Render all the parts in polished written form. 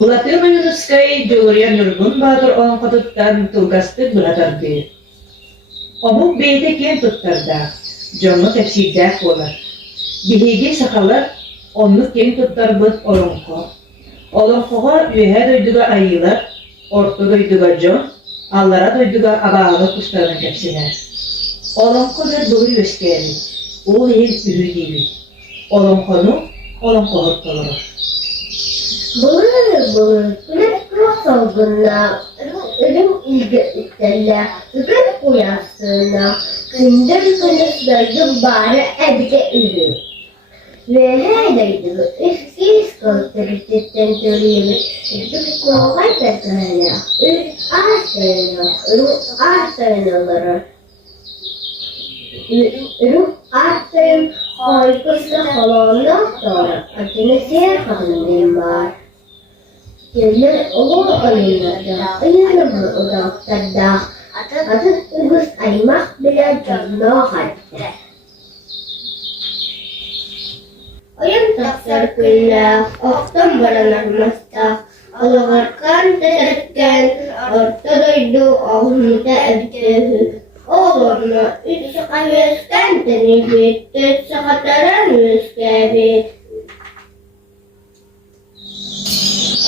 Bulatır Yunus'kay Joluryan Yurgun Bahadır Oğanqa tuttan tulkastık bulatardı. Omuk beyti ken tuttarda, jonlu tepsidek olar. Bihigi sakalar, onluk ken tuttar bıt olonko. Olonkoğa ühe doyduga ayılar, orta doyduga jon, allara doyduga abağalı kuşların tepsiner. Olonko bir doğru gösteri, o hem ühü gibi. Olonkonu, olonko hortolur. Bulur, kulak salgınla, ölüm ilgiliklerle, ürün uyasına, gündür dörgün bari evde ürün. Ve her döydüğü üskiz kontrolüsten törüyümü, üstü kolay beklere, üst ağaçlarına, ürün ağaçların harikası halana sonra acını seyir kadınlığım var. Yıllar olur ayınlarda, ayınlarımı odaklarda, adı ıgız aymak bile canlı hatta. Ayın taksar külle, oktan baranarmasta, alıvarkan tedirken, orta doydu ahımda evdehü. Oğlumla üç kahvesken denilip, dört sakataran müskebit.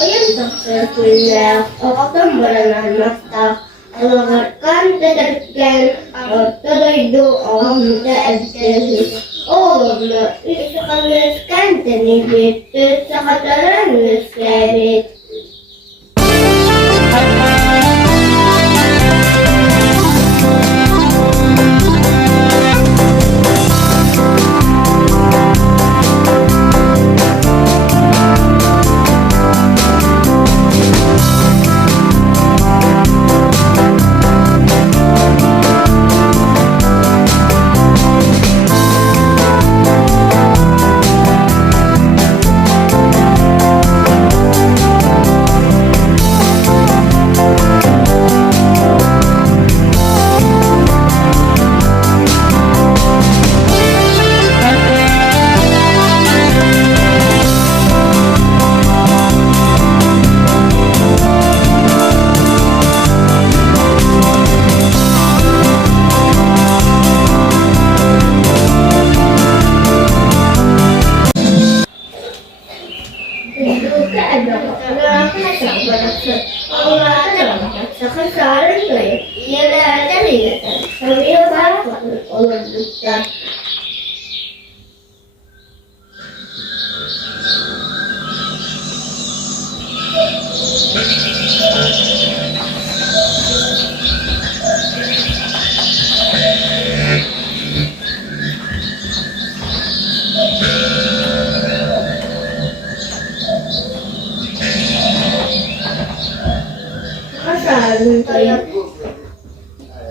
Ayın taksar külle, oktan baranarmasta, alıvarkan tedirken, orta doydu ahımda evdehü. Oğlumla üç kahvesken denilip, dört sakataran müskebit.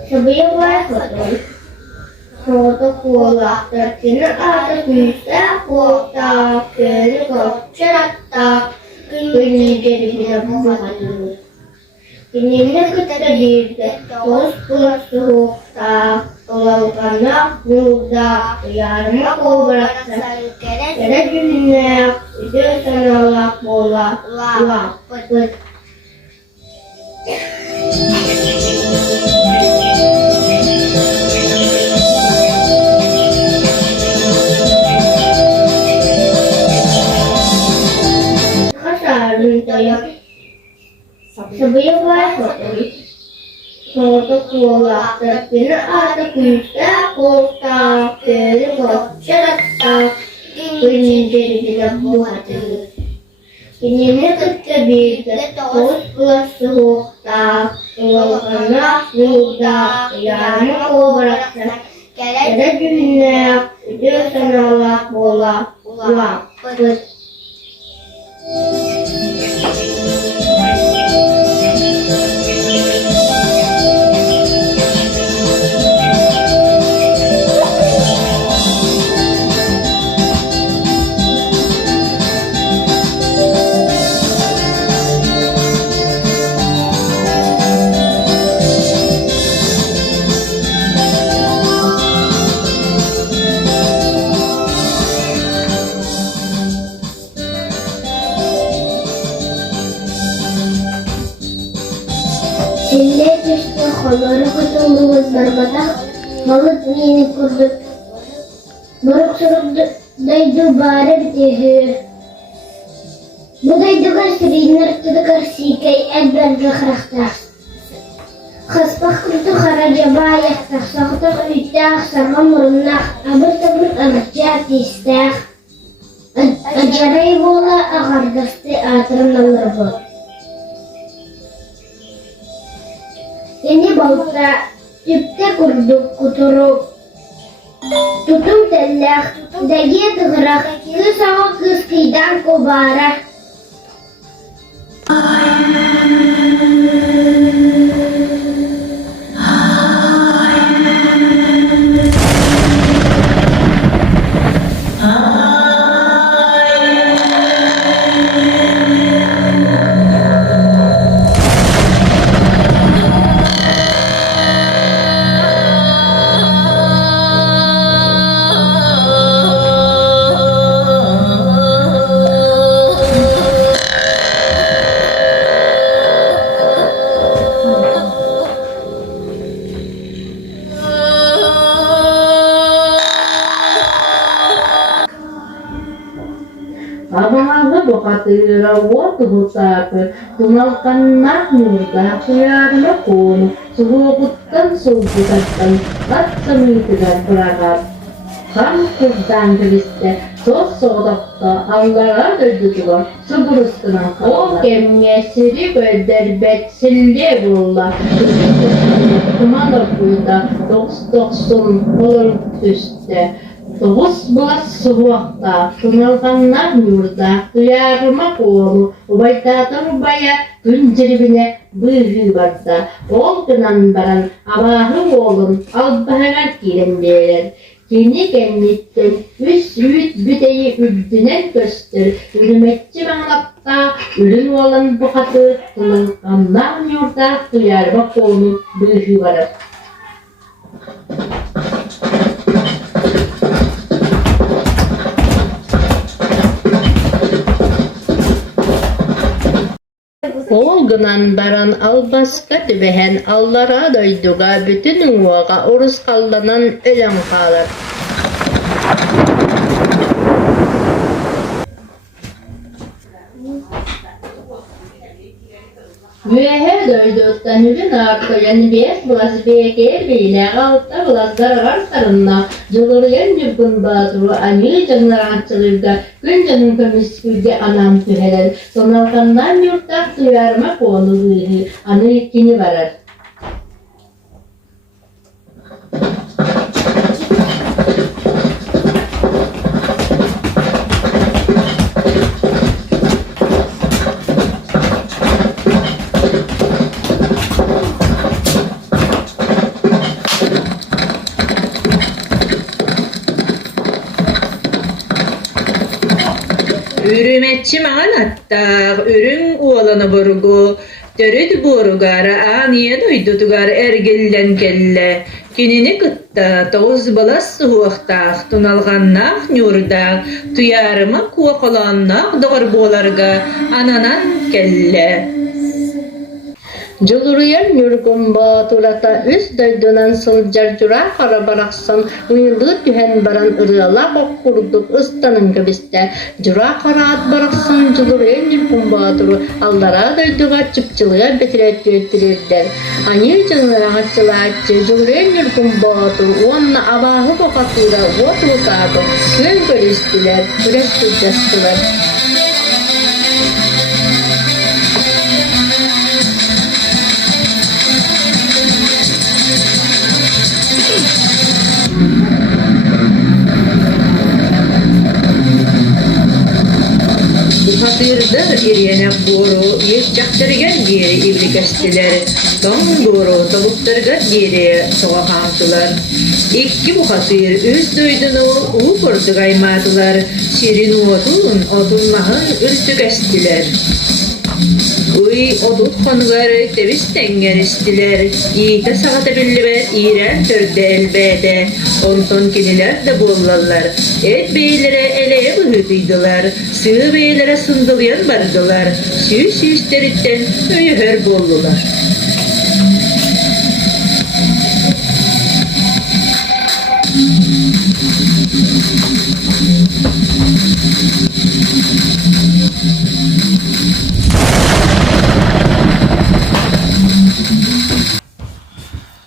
Sebelum berfoto, foto kuala terkena atas bisa kota kena cerita kini jadi bina bukan. Kini nak kita terus pulas kota kalau kanak muda yang aku berasa kena dunia itu sangat pola betul. Sebelum berfoto, foto kuala terkena atas bisa kota kena cerita kini jadi bina bukan. Kini nak kita terus pulas kota kalau kanak muda yang aku berasa kena dunia itu sangat pola betul. Kolları kutulduğumuz barbada balık yeni kurduk. Balık sorup daydı bari bitirdi. Bu daydıgar sürüyünler tutukar sikay elbette kırakta. Kaspak kurtu karaca bayakta, sakıtak üttak, sarma murunnak, abur tabur anakca tistak. Ajaray bola agardastı atırınlar bu. Yeni balıkta tüpte kurduk kuturuk. Tutum tellak, dagi tıgırak, kız ağa kız kıydan kubara. Abang-abang bokatira waktu hutap, tumalkan nak nurga, kuyarna pun, surukutan surukutan, at samitigan perakat. Kampusdan geliste, sosodakta, Allah'a dördüdüler, suburustunun o gemgesiri bölderbet sille bulla, kumanakuyda, doksun olur üstte. Toğuz bulas suhuakta, tunalganlar yurda, duyarmak oğlu, ubaytadır baya, günciribine bıyığı varda, olgınan baran, abahı oğlun, albahılar girendeler. Yeni gelmekten, üst büdeyi ürdünen göster, ürümetçi manlapta, ürün olan bu katı, tunalganlar yurda, duyarmak oğlu, bıyığı varır. Olgınan baran albaska tübehen allara doyduga bütün uvaga orus kallanan ölüm kalır. Müehe doyduktan ürün artoyan biyes bulas beker beyle altta bulaslar vartarınna joluryan yurgun baturu anil canlarançılırda güncanın kömüskülde anam tüheler sonalkandan yurttak duyarma konu bıyı anı ikini varar. Ürümetçi manatta, ürün oğlanı burgu, dörüd burgara, aniye doydudugar ergillen kelle, kinini kıtta, toğuz balas suhuaktaq, tunalgannak nyurdaq, tuyarıma kuakalannak doğar bolarga, ananan kelle. Joluruyan yurgun batulata üst daydınan sılcar jura kara baraksan uyulu tühen baran ırıala kokurduk ıstanın kibiste jura kara at baraksan joluruyan yurgun batulu allara daydıga çıpçılığa betiret götürürler. Anil canlara açılaçı joluruyan yurgun batulu onna abahı bokatıyla otu tadı kön görüstüler, güreş kudastılar. Hatırdır iriyene boru, yetçaktırgan geri ibrikestiler. Son boru, tavuklarga geri soğakantılar. İki bu hatır, üst duydunu uğurdu gaymadılar. Şirin odun, odunlahın ürtükestiler. Uy odut konuları tevisten genistiler. İyite sağata billiber, iğren türde elbede. Onton kiniler de bollalar. Et beylere eleye bıhıdıydılar. Sığ beylere sındılyan bardılar. Süs süs deritten öyhör bollular.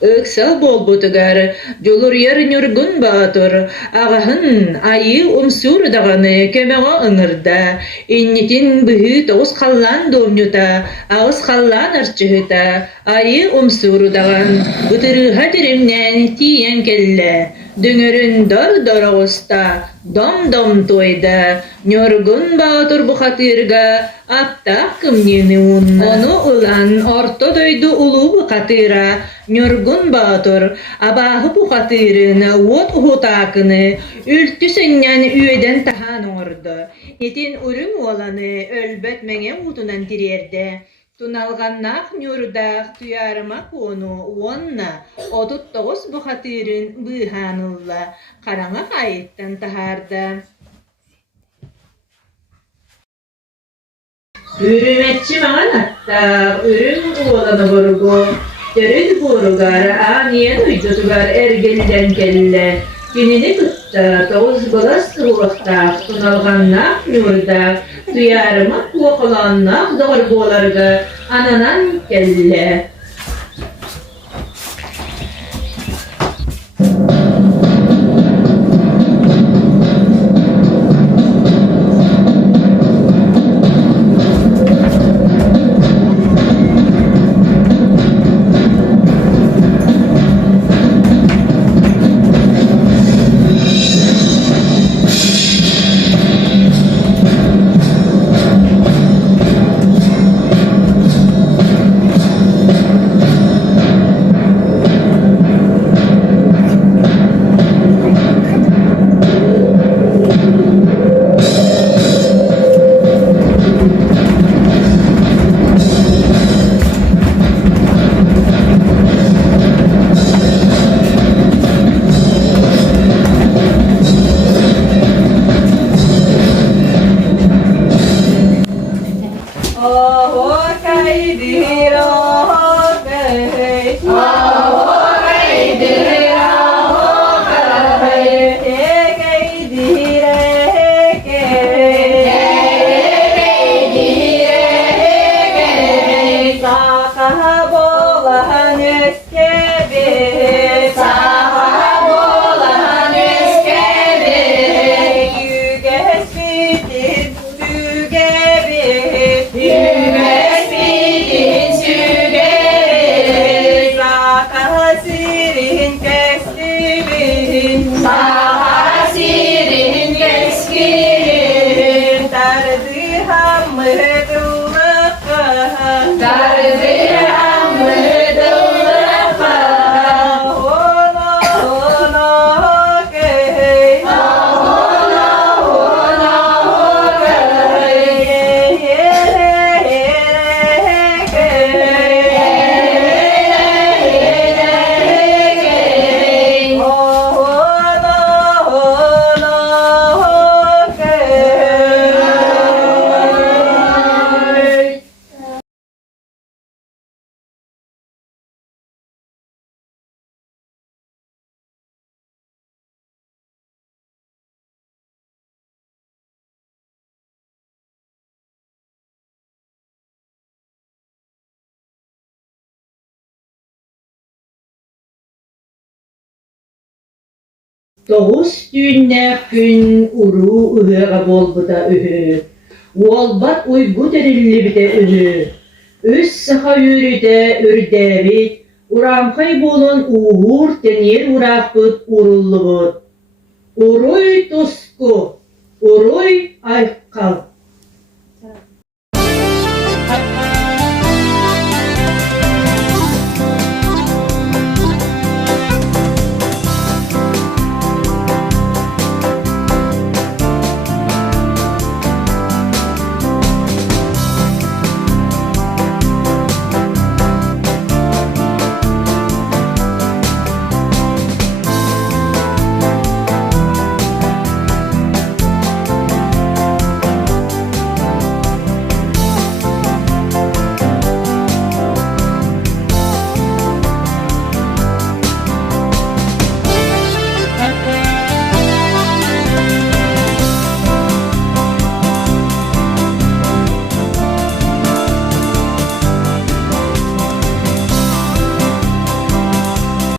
Öksel bolbutugar, jolur yer nürgün batur, ağahın ayı umsur dağını kemeğe ınırda, innitin bühü toğuz kallan domnyuta, ağız kallan arçıhıta, ayı umsur dağın, bıtırıha dirimnen tiyen kelle, döngörün dor osta, dom dom toyda, nürgün batur bu hatırga, atta kımyeni onu ulan orta doydu ulu bu hatıra, nürgün batur, abahı bu hatırını, vot uhutakını, ültüsünden üyeden tahan ordu. Etin ürün olanı, ölbet menge utunan tirerde, tunalgannak nürdak tuyarmak onu, onna, otut toğuz bu hatırın bıhanulla, karanga kayıttan taharda. Hürmetçi manatta, ürün oğlanı burgu, dörün burugar, aniye duydutugar ergelden kelle, günini kıtta, toğuz balas ruhta, tunalgannak yurda, duyarmak okulannak doğru bolarga, ananan kelle. Toğuz düğünne gün uru ühüge bolbuda ühü. Wolbat uygu derilli bide ühü. Üs saha yürüde ürdevit. Uramkay bolun uğur denir uraqbıt urulluğut. Uruy tus